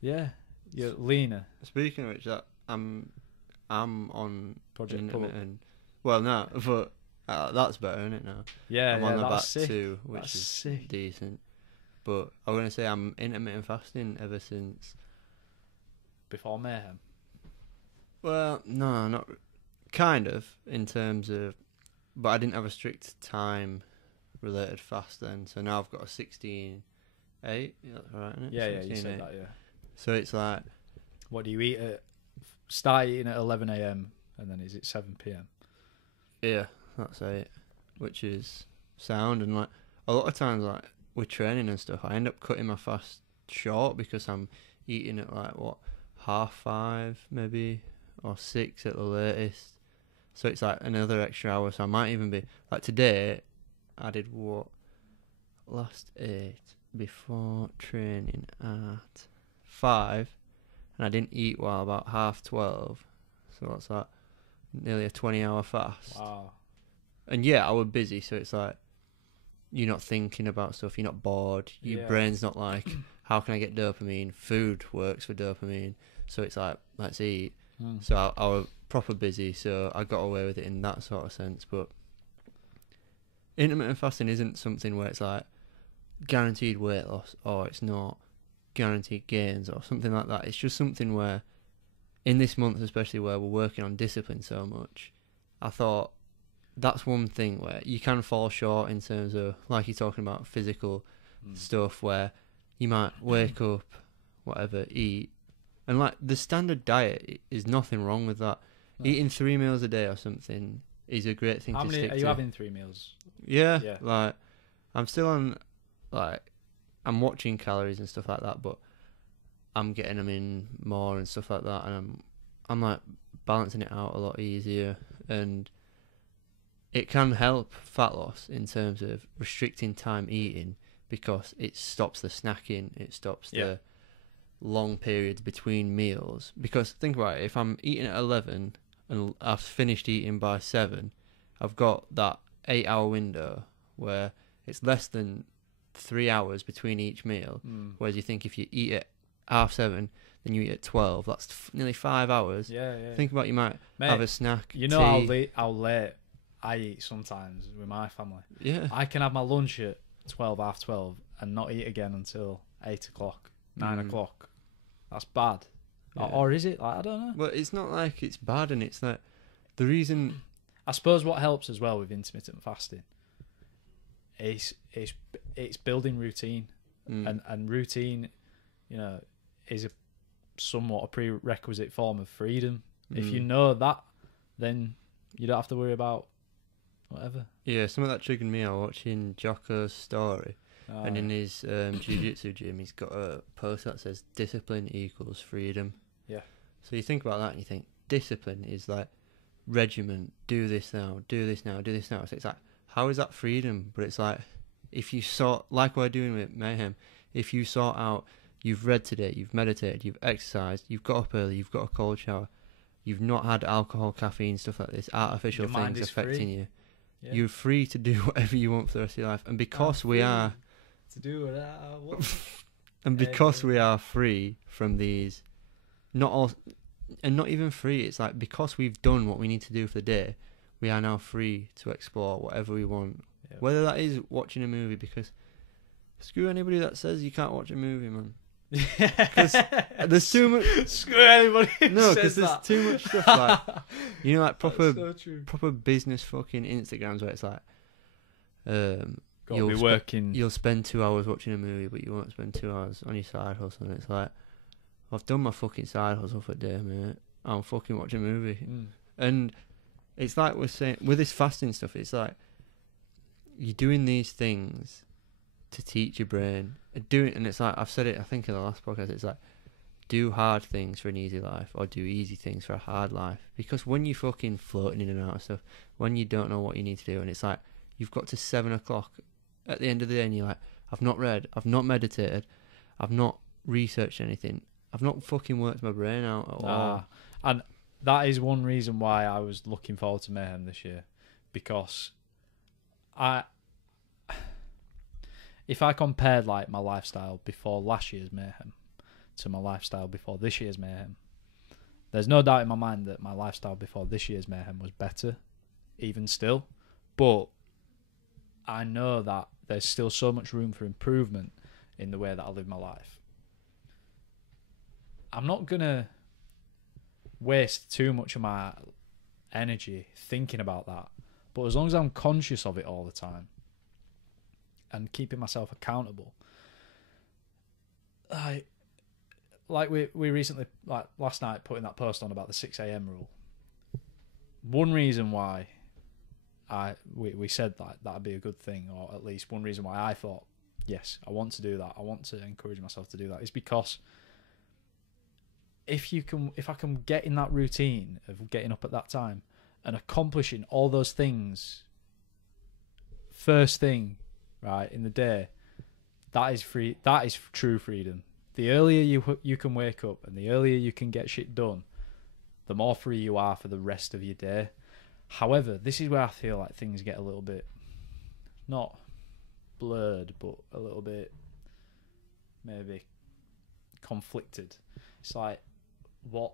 Yeah, you're leaner. Speaking of which, I'm on Project intermittent. Well, no, but that's better, isn't it? Now I'm on the back sick. 2, which That's is sick. decent. But I'm gonna say I'm intermittent fasting ever since. Before Mayhem. Well, no, not kind of in terms of, but I didn't have a strict time related fast then. So now I've got a 16/8. Yeah, that's right, isn't it? Yeah, you 16/8. said that, yeah. So it's like, What do you eat start eating at 11 a.m. and then is it 7 p.m? yeah, that's it. Which is sound, and like a lot of times, like with training and stuff, I end up cutting my fast short because I'm eating at like 5:30 maybe, or 6 at the latest. So it's like another extra hour. So I might even be like today. I did last 8 before training at 5, and I didn't eat while about 12:30. So what's that? Nearly a 20-hour fast. Wow. And yeah, I was busy, so it's like you're not thinking about stuff. You're not bored. Your brain's not like, how can I get dopamine? Food works for dopamine, so it's like, let's eat. So I was proper busy, so I got away with it in that sort of sense. But intermittent fasting isn't something where it's like guaranteed weight loss, or it's not guaranteed gains or something like that. It's just something where in this month, especially where we're working on discipline so much, I thought that's one thing where you can fall short in terms of, like you're talking about, physical stuff, where you might wake up, whatever, eat, and like the standard diet is nothing wrong with that. No. Eating 3 meals a day or something is a great thing to stick to. How many are you having 3 meals? Yeah, like I'm still on, like I'm watching calories and stuff like that, but I'm getting them in more and stuff like that, and I'm like balancing it out a lot easier, and it can help fat loss in terms of restricting time eating, because it stops the snacking, it stops the long periods between meals. Because think about it, if I'm eating at 11 and I've finished eating by 7, I've got that 8-hour window where it's less than 3 hours between each meal. Whereas you think if you eat at 7:30, then you eat at 12, that's nearly 5 hours. Think about, you might have a snack. You know how late I eat sometimes with my family. Yeah, I can have my lunch at 12:30 and not eat again until 8 o'clock, 9 o'clock. That's bad. Or is it? Like, I don't know. Well, it's not like it's bad, and it's like the reason. I suppose what helps as well with intermittent fasting is it's building routine, and routine, is somewhat a prerequisite form of freedom. If you know that, then you don't have to worry about whatever. Yeah, some of that triggered me. I was watching Jocko's story, and in his jiu-jitsu gym, he's got a post that says discipline equals freedom. Yeah. So you think about that and you think discipline is like regiment, do this now, do this now, do this now. So it's like, how is that freedom? But it's like, if you sort, like we're doing with Mayhem, if you sort out, you've read today, you've meditated, you've exercised, you've got up early, you've got a cold shower, you've not had alcohol, caffeine, stuff like this, artificial things affecting you. Yeah. You're free to do whatever you want for the rest of your life. And because we are to do what I want. And because we are free from these, not all, and not even free, it's like because we've done what we need to do for the day, we are now free to explore whatever we want. Yeah. Whether that is watching a movie, because screw anybody that says you can't watch a movie, man. Because there's too much. Screw anybody. No, because there's too much stuff like, like proper business fucking Instagrams where it's like, you'll spend 2 hours watching a movie, but you won't spend 2 hours on your side hustle. And it's like, I've done my fucking side hustle for a day, mate. I'm fucking watching a movie. And it's like we're saying with this fasting stuff, it's like you're doing these things to teach your brain. And it's like, I've said it, I think in the last podcast, it's like, do hard things for an easy life, or do easy things for a hard life. Because when you're fucking floating in and out of stuff, when you don't know what you need to do, and it's like, you've got to 7 o'clock at the end of the day, and you're like, I've not read, I've not meditated, I've not researched anything, I've not fucking worked my brain out at all. And that is one reason why I was looking forward to Mayhem this year, because if I compared like my lifestyle before last year's Mayhem to my lifestyle before this year's mayhem. There's no doubt in my mind that my lifestyle before this year's mayhem was better, even still. But I know that there's still so much room for improvement in the way that I live my life. I'm not going to waste too much of my energy thinking about that. But as long as I'm conscious of it all the time and keeping myself accountable, like we recently, like last night, putting that post on about the 6 a.m. rule. One reason why we said that that'd be a good thing, or at least one reason why I thought, yes, I want to do that, I want to encourage myself to do that, is because if I can get in that routine of getting up at that time and accomplishing all those things first thing, right, in the day, that is free. That is true freedom. The earlier you can wake up and the earlier you can get shit done, the more free you are for the rest of your day. However, this is where I feel like things get a little bit, not blurred, but a little bit maybe conflicted. It's like, what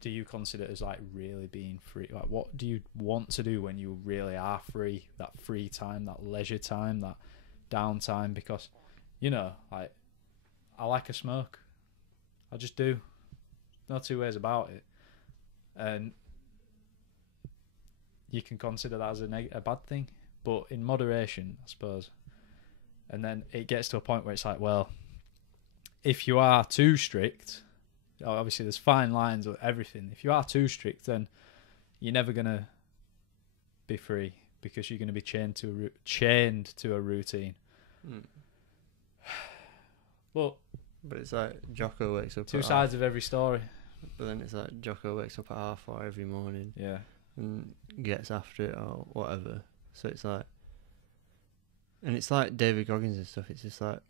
do you consider as like really being free? Like, what do you want to do when you really are free? That free time, that leisure time, that downtime? Because, you know, like, I like a smoke. I just do. No two ways about it. And you can consider that as a bad thing, but in moderation, I suppose. And then it gets to a point where it's like, well, if you are too strict, obviously there's fine lines with everything. If you are too strict, then you're never going to be free, because you're going to be chained to a routine. But it's like Jocko wakes up. Two sides of every story. But then it's like Jocko wakes up at 4:30 every morning. Yeah. And gets after it or whatever. So it's like, and it's like David Goggins and stuff. It's just like,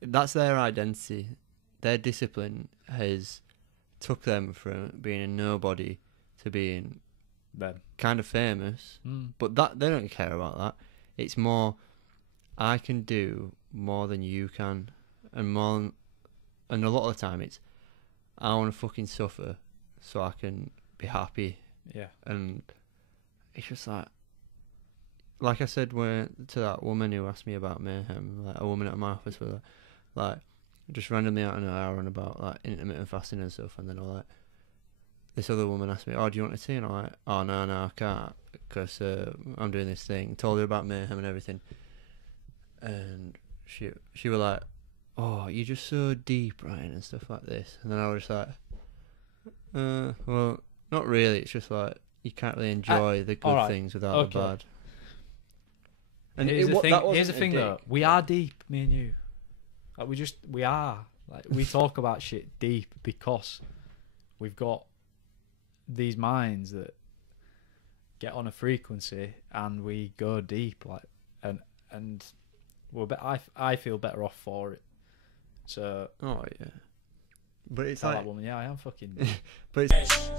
that's their identity. Their discipline has took them from being a nobody to being kind of famous. But that they don't care about that. It's more, I can do more than you can, and a lot of the time it's, I want to fucking suffer so I can be happy. Yeah. And it's just like I said to that woman who asked me about mayhem, like a woman at my office was like just randomly out of nowhere on about like intermittent fasting and stuff, and then this other woman asked me, "Oh, do you want a tea?" And I'm like, "Oh no, I can't, because I'm doing this thing." Told her about mayhem and everything, and she was like, "Oh, you're just so deep, Ryan," and stuff like this. And then I was just like, well, not really. It's just like you can't really enjoy the good things without the bad. And here's the thing though, we are deep, me and you. Like we are. Like, we talk about shit deep because we've got these minds that get on a frequency and we go deep, like, and I feel better off for it. So oh yeah, but it's like that woman. Yeah, I am fucking. But it's